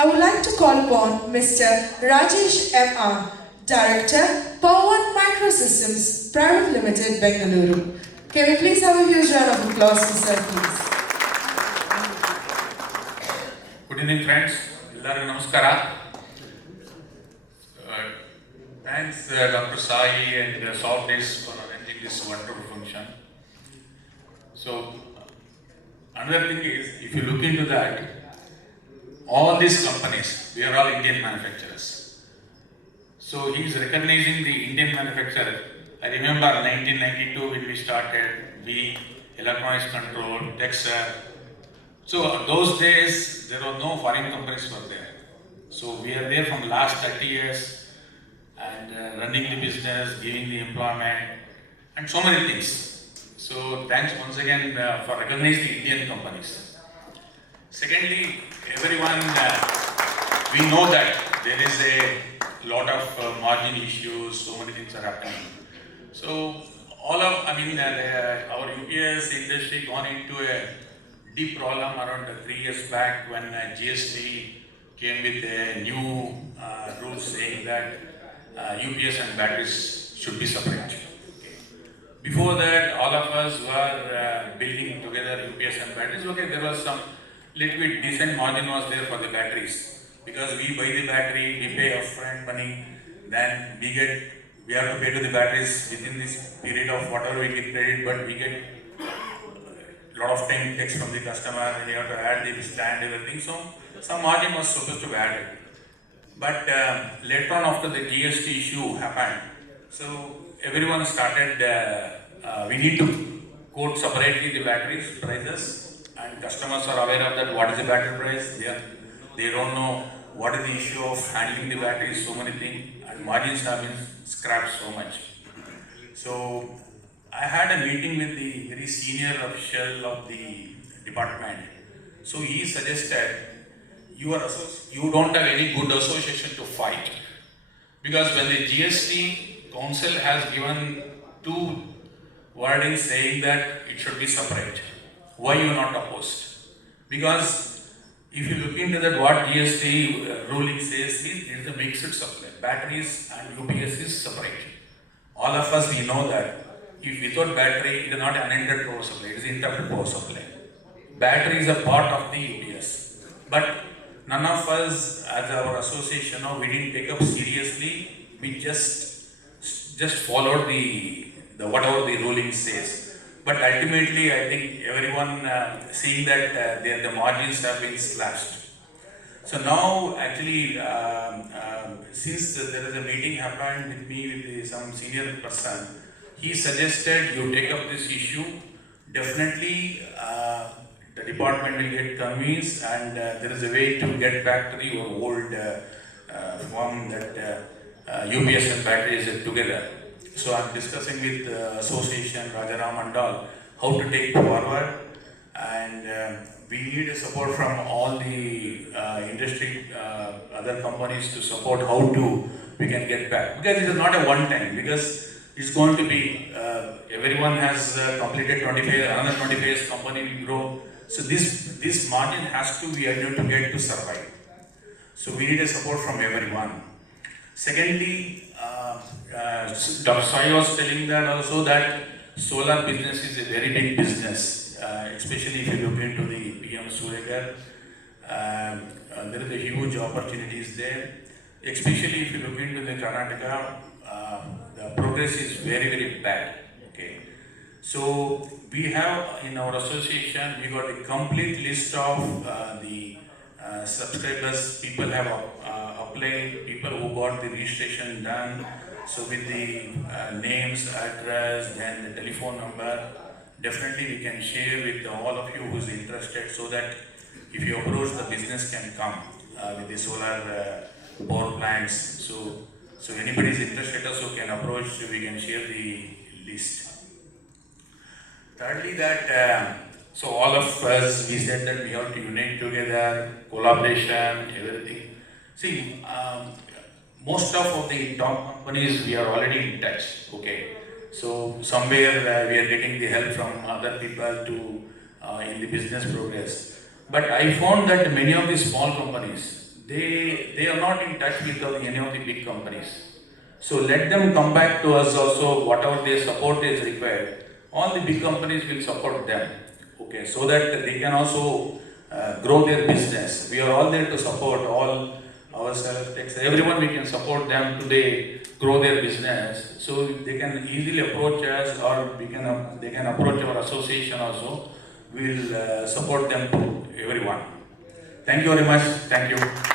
I would like to call upon Mr. Rajesh M.R., Director, POWERONE Micro Systems, Private Limited, Bangalore. Can we please have a huge round of applause for sir, please? Good evening, friends. Ellarigu namaskara. Thanks Dr. Sai and Softdisk for arranging this wonderful function. So, another thing is, if you look into that, all these companies, we are all Indian manufacturers. So, he is recognizing the Indian manufacturer. I remember 1992 when we started, we electronics control, Texer. So, those days, there were no foreign companies were there. So, we are there from last 30 years and running the business, giving the employment, and so many things. So, thanks once again for recognizing the Indian companies. Secondly, everyone, we know that there is a lot of margin issues, so many things are happening. So, our UPS industry gone into a deep problem around 3 years back when GST came with a new rules saying that UPS and batteries should be separate. Okay. Before that, all of us were building together UPS and batteries. Okay, there was some little bit decent margin was there for the batteries because we buy the battery, we pay upfront money, then we have to pay to the batteries within this period of whatever we get credit, but we get a lot of time it takes from the customer and you have to add the stand everything. So some margin was supposed to be added. But later on after the GST issue happened, so everyone started, we need to quote separately the batteries prices and customers are aware of that, what is the battery price, they don't know what is the issue of handling the batteries, so many things, and margins have been scrapped so much. So I had a meeting with the very senior official of the department. So he suggested, you don't have any good association to fight. Because when the GST Council has given two wordings saying that it should be separate, why you not opposed? Because if you look into that, what GST ruling says is there is a mixed supply. Batteries and UPS is separate. All of us, we know that if without battery, it is not uninterrupted power supply, it is interrupted power supply. Battery is a part of the UPS. But none of us, as our association, we didn't take up seriously. We just followed the whatever the ruling says. But ultimately, I think everyone seeing that the margins have been slashed. So now, actually, since there is a meeting happened with me with some senior person, he suggested you take up this issue. Definitely, the department will get convinced, and there is a way to get back to your old form that UPS and batteries are together. So I'm discussing with association, Rajaram and all, how to take forward, and we need support from all the industry, other companies to support how we can get back. Because it is not a one time, because it's going to be, everyone has completed 25 years, another 25 years company will grow. So this margin has to be able to get to survive. So we need a support from everyone. Secondly, Dr. Sai was telling that also that solar business is a very big business, especially if you look into the PM Suryagar. There is a huge opportunities there, especially if you look into the Karnataka, the progress is very, very bad. Okay. So we have in our association, we got a complete list of the subscribers, people have applied, people who got the registration done. So with the names, address, then the telephone number, definitely we can share with all of you who is interested, so that if you approach, the business can come with the solar power plants. So anybody is interested also can approach, we can share the list. Thirdly, that so all of us, we said that we have to unite together, collaboration, everything. See, most of the top companies, we are already in touch, okay. So somewhere we are getting the help from other people to in the business progress. But I found that many of the small companies, they are not in touch with any of the big companies. So let them come back to us also, whatever their support is required. All the big companies will support them, okay, so that they can also grow their business. We are all there to support all ourselves, everyone we can support them today, grow their business. So they can easily approach us, or they can approach our association also. We will support them to everyone. Thank you very much. Thank you.